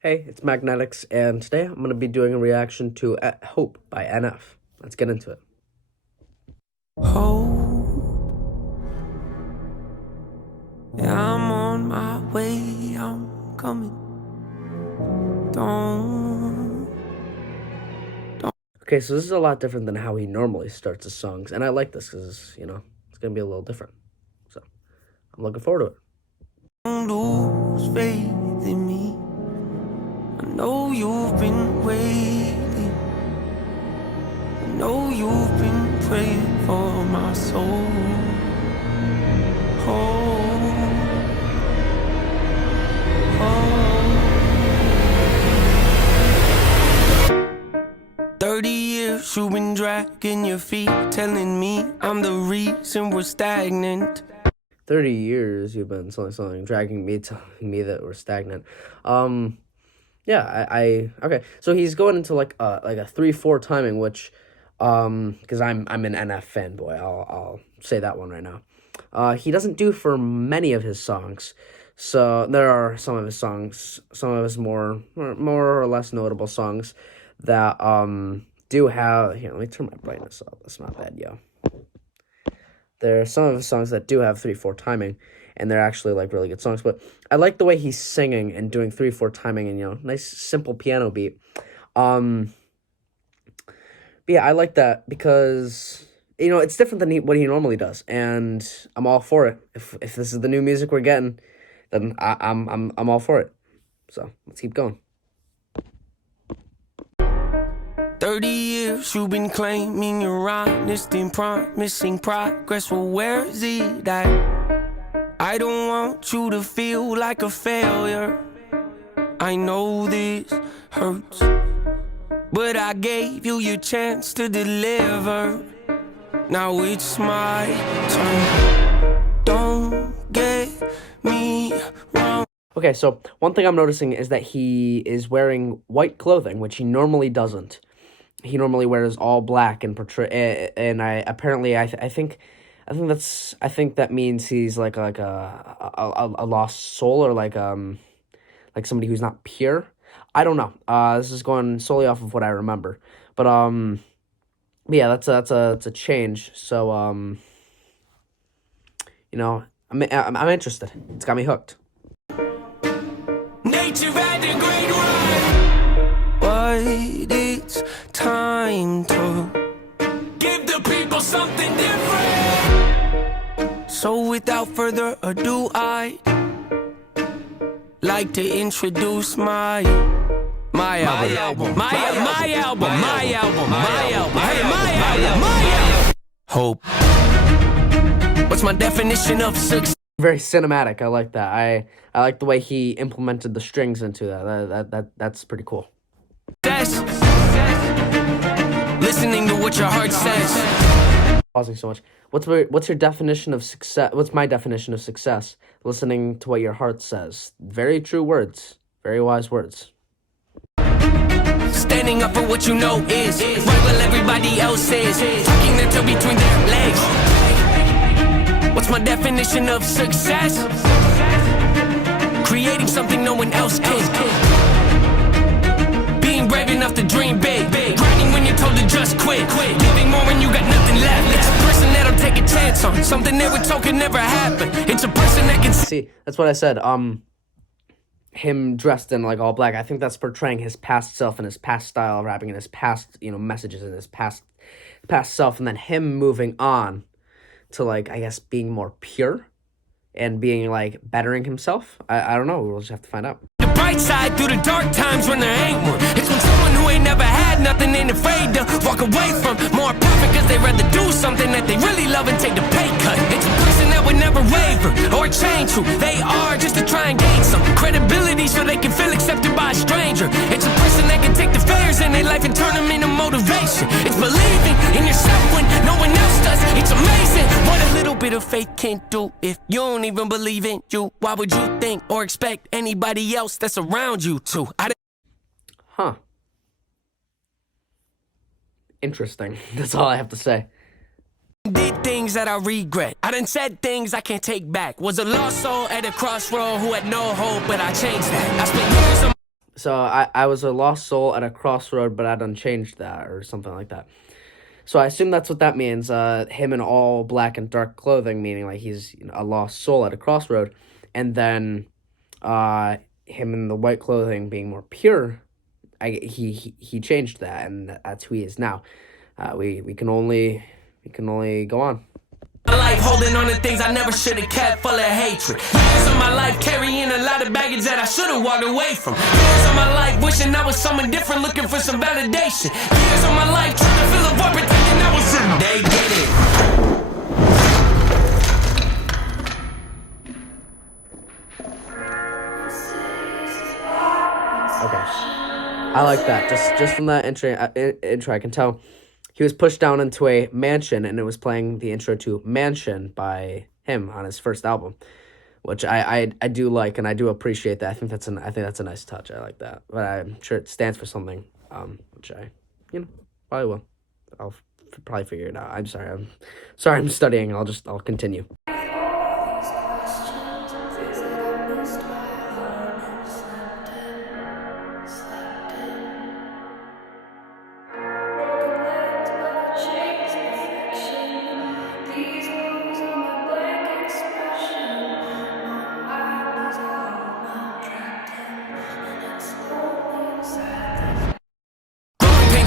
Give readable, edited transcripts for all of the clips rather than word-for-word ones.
Hey, it's Magnetics, and today I'm going to be doing a reaction to Hope by NF. Let's get into it. Hope, yeah, I'm on my way, I'm coming. Don't. Okay, so this is a lot different than how he normally starts his songs, and I like this because, it's going to be a little different. So, I'm looking forward to it. Don't lose faith in me. I know you've been waiting. I know you've been praying for my soul. Hope, hope. 30 years you've been dragging your feet, telling me I'm the reason we're stagnant. 30 years you've been selling, dragging me, telling me that we're stagnant. Yeah, okay. So he's going into like a 3/4 timing, which, because I'm an NF fanboy. I'll say that one right now. He doesn't do for many of his songs. So there are some of his songs, some of his more or less notable songs that do have. Here, let me turn my brightness up. That's not bad, yo. There are some of his songs that do have 3/4 timing, and they're actually like really good songs. But I like the way he's singing and doing 3/4 timing, and nice simple piano beat. But yeah, I like that because it's different than what he normally does, and I'm all for it. If this is the new music we're getting, then I'm all for it. So let's keep going. 30 years you've been claiming you're honest and promising progress. Well, where is it at? I don't want you to feel like a failure. I know this hurts, but I gave you your chance to deliver. Now it's my turn. Don't get me wrong. Okay, so one thing I'm noticing is that he is wearing white clothing, which he normally doesn't. He normally wears all black and portray, and I think that means he's like a lost soul, or like somebody who's not pure. I don't know. This is going solely off of what I remember, but yeah, that's a change. So I'm interested. It's got me hooked. Nature had a great run, but it's time to give the people something different. So without further ado, I'd like to introduce my album. Hope. What's my definition of success? Very cinematic. I like that. I like the way he implemented the strings into that's pretty cool. Listening to what your heart says. Pausing so much. What's your definition of success? What's my definition of success? Listening to what your heart says. Very true words. Very wise words. Standing up for what you know is right while everybody else is tucking their toe between their legs. What's my definition of success? Creating something no one else can. Being brave enough to dream big. Grinding when you're told to just quit. Giving more when you got nothing left. It's a person that'll take a chance on something they were told could never happen. It's a person that can see. That's what I said. Him dressed in like all black. I think that's portraying his past self and his past style of rapping and his past messages and his past self, and then him moving on to like, I guess, being more pure and being like bettering himself. I don't know. We'll just have to find out. The bright side through the dark times when there ain't one. It's when someone who ain't never had nothing ain't afraid to walk away from more profit because they rather do something that they really love and take the pay cut. It's a person that would never waver or change who they are just to try and gain some credibility so they can feel accepted by a stranger. It's a person that can take the failures in their life and turn them into motivation. It's believing in yourself when no one else does. It's amazing what a little bit of faith can do. If you don't even believe in you, why would you think or expect anybody else that's around you to? Huh. Interesting. That's all I have to say. Did things that I regret. I done said things I can't take back. Was a lost soul at a crossroad who had no hope, but I changed that. I spent years on So I was a lost soul at a crossroad, but I done changed that or something like that. So I assume that's what that means. Him in all black and dark clothing, meaning like he's a lost soul at a crossroad, and then him in the white clothing being more pure. He changed that, and that's who he is now. We can only go on. My life holding on to things I never should have kept, full of hatred. Years of my life carrying a lot of baggage that I should have walked away from. Years of my life wishing I was someone different, looking for some validation. Years of my life trying to fill up what pretending I was in. They get it. Okay, I like that. Just from that intro, I can tell he was pushed down into a mansion, and it was playing the intro to Mansion by him on his first album, which I do like, and I do appreciate that. I think that's a nice touch. I like that, but I'm sure it stands for something, which I, probably will. I'll probably figure it out. I'm sorry. I'm studying. I'll continue.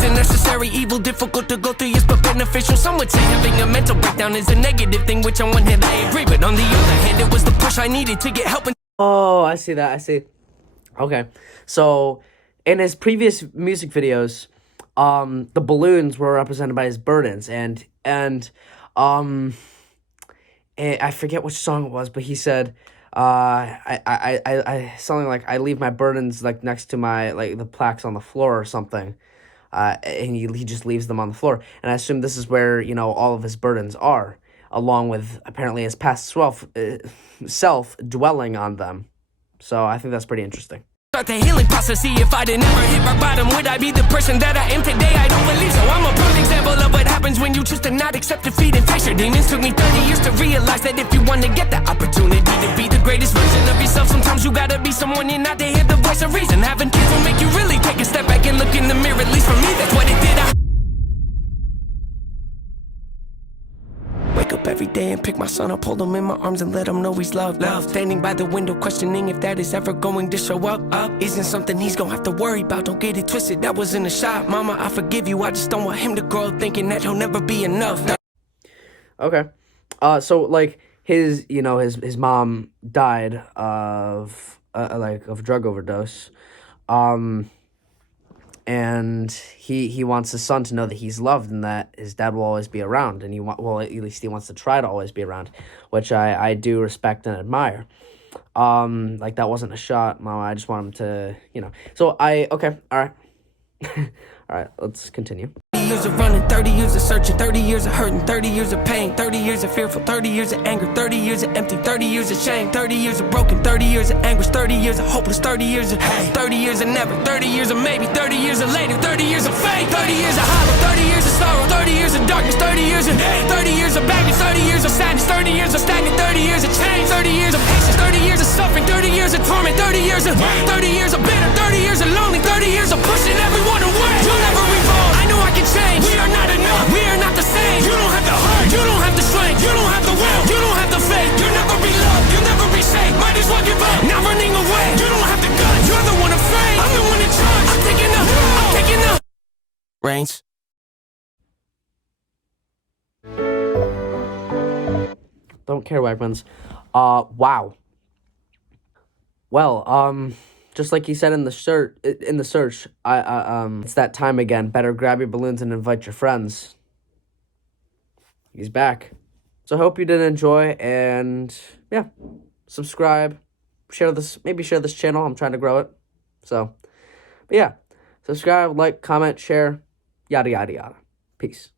Necessary evil, difficult to go through, yes, but beneficial. Some would say having a mental breakdown is a negative thing, which on one hand I agree, but on the other hand, it was the push I needed to get help. Oh, I see that. I see. Okay, so in his previous music videos, the balloons were represented by his burdens, and I forget which song it was, but he said, I something like I leave my burdens like next to my like the plaques on the floor or something. And he just leaves them on the floor. And I assume this is where, all of his burdens are, along with apparently his past self dwelling on them. So I think that's pretty interesting. Start the healing process, see if I didn't ever hit rock bottom, would I be the person that I am today? I don't believe so. I'm a prime example of what happens when you choose to not accept defeat and face your demons. Took me 30 years to realize that if you want to get the opportunity to be the greatest version of yourself, sometimes you gotta be someone you're not to hear the voice of reason. Having kids will make you really take a step back and look in the mirror, at least for me, that's what it did. Wake up every day and pick my son up, hold him in my arms and let him know he's loved. Standing by the window questioning if that is ever going to show up. Isn't something he's gonna have to worry about, don't get it twisted, that wasn't a shot. Mama, I forgive you, I just don't want him to grow up thinking that he'll never be enough. Okay, so like his mom died of of drug overdose, and he wants his son to know that he's loved and that his dad will always be around, and at least he wants to try to always be around, which I do respect and admire. Like that wasn't a shot, Mama. I just want him to, So okay, all right, all right. Let's continue. 30 years of running, 30 years of searching, 30 years of hurting, 30 years of pain, 30 years of fearful, 30 years of anger, 30 years of empty, 30 years of shame, 30 years of broken, 30 years of anguish, 30 years of hopeless, 30 years of hate, 30 years of never, 30 years of maybe, 30 years of later, 30 years of fate, 30 years of hollow, 30 years of sorrow, 30 years of darkness, 30 years of hate, 30 years of baggage, 30 years of sadness, 30 years of stagnant, 30 years of change, 30 years of patience, 30 years of suffering, 30 years of torment, 30 years of 30 years of bitter, 30 years of lonely, 30 years of pushing everyone away. You'll never revolve. I know I can change. We are not enough. We are not the same. You don't have the heart. You don't have the strength. You don't have the will. You don't have the faith. You'll never be loved. You'll never be safe. Might as well give up. Not running away. You don't have the guts. You're the one afraid. I'm the one in charge. I'm taking the reins. Don't care, Wegmans. Wow. Well, just like he said in the search, it's that time again. Better grab your balloons and invite your friends. He's back. So I hope you did enjoy, and yeah, subscribe, maybe share this channel. I'm trying to grow it. So, but yeah, subscribe, like, comment, share, yada, yada, yada. Peace.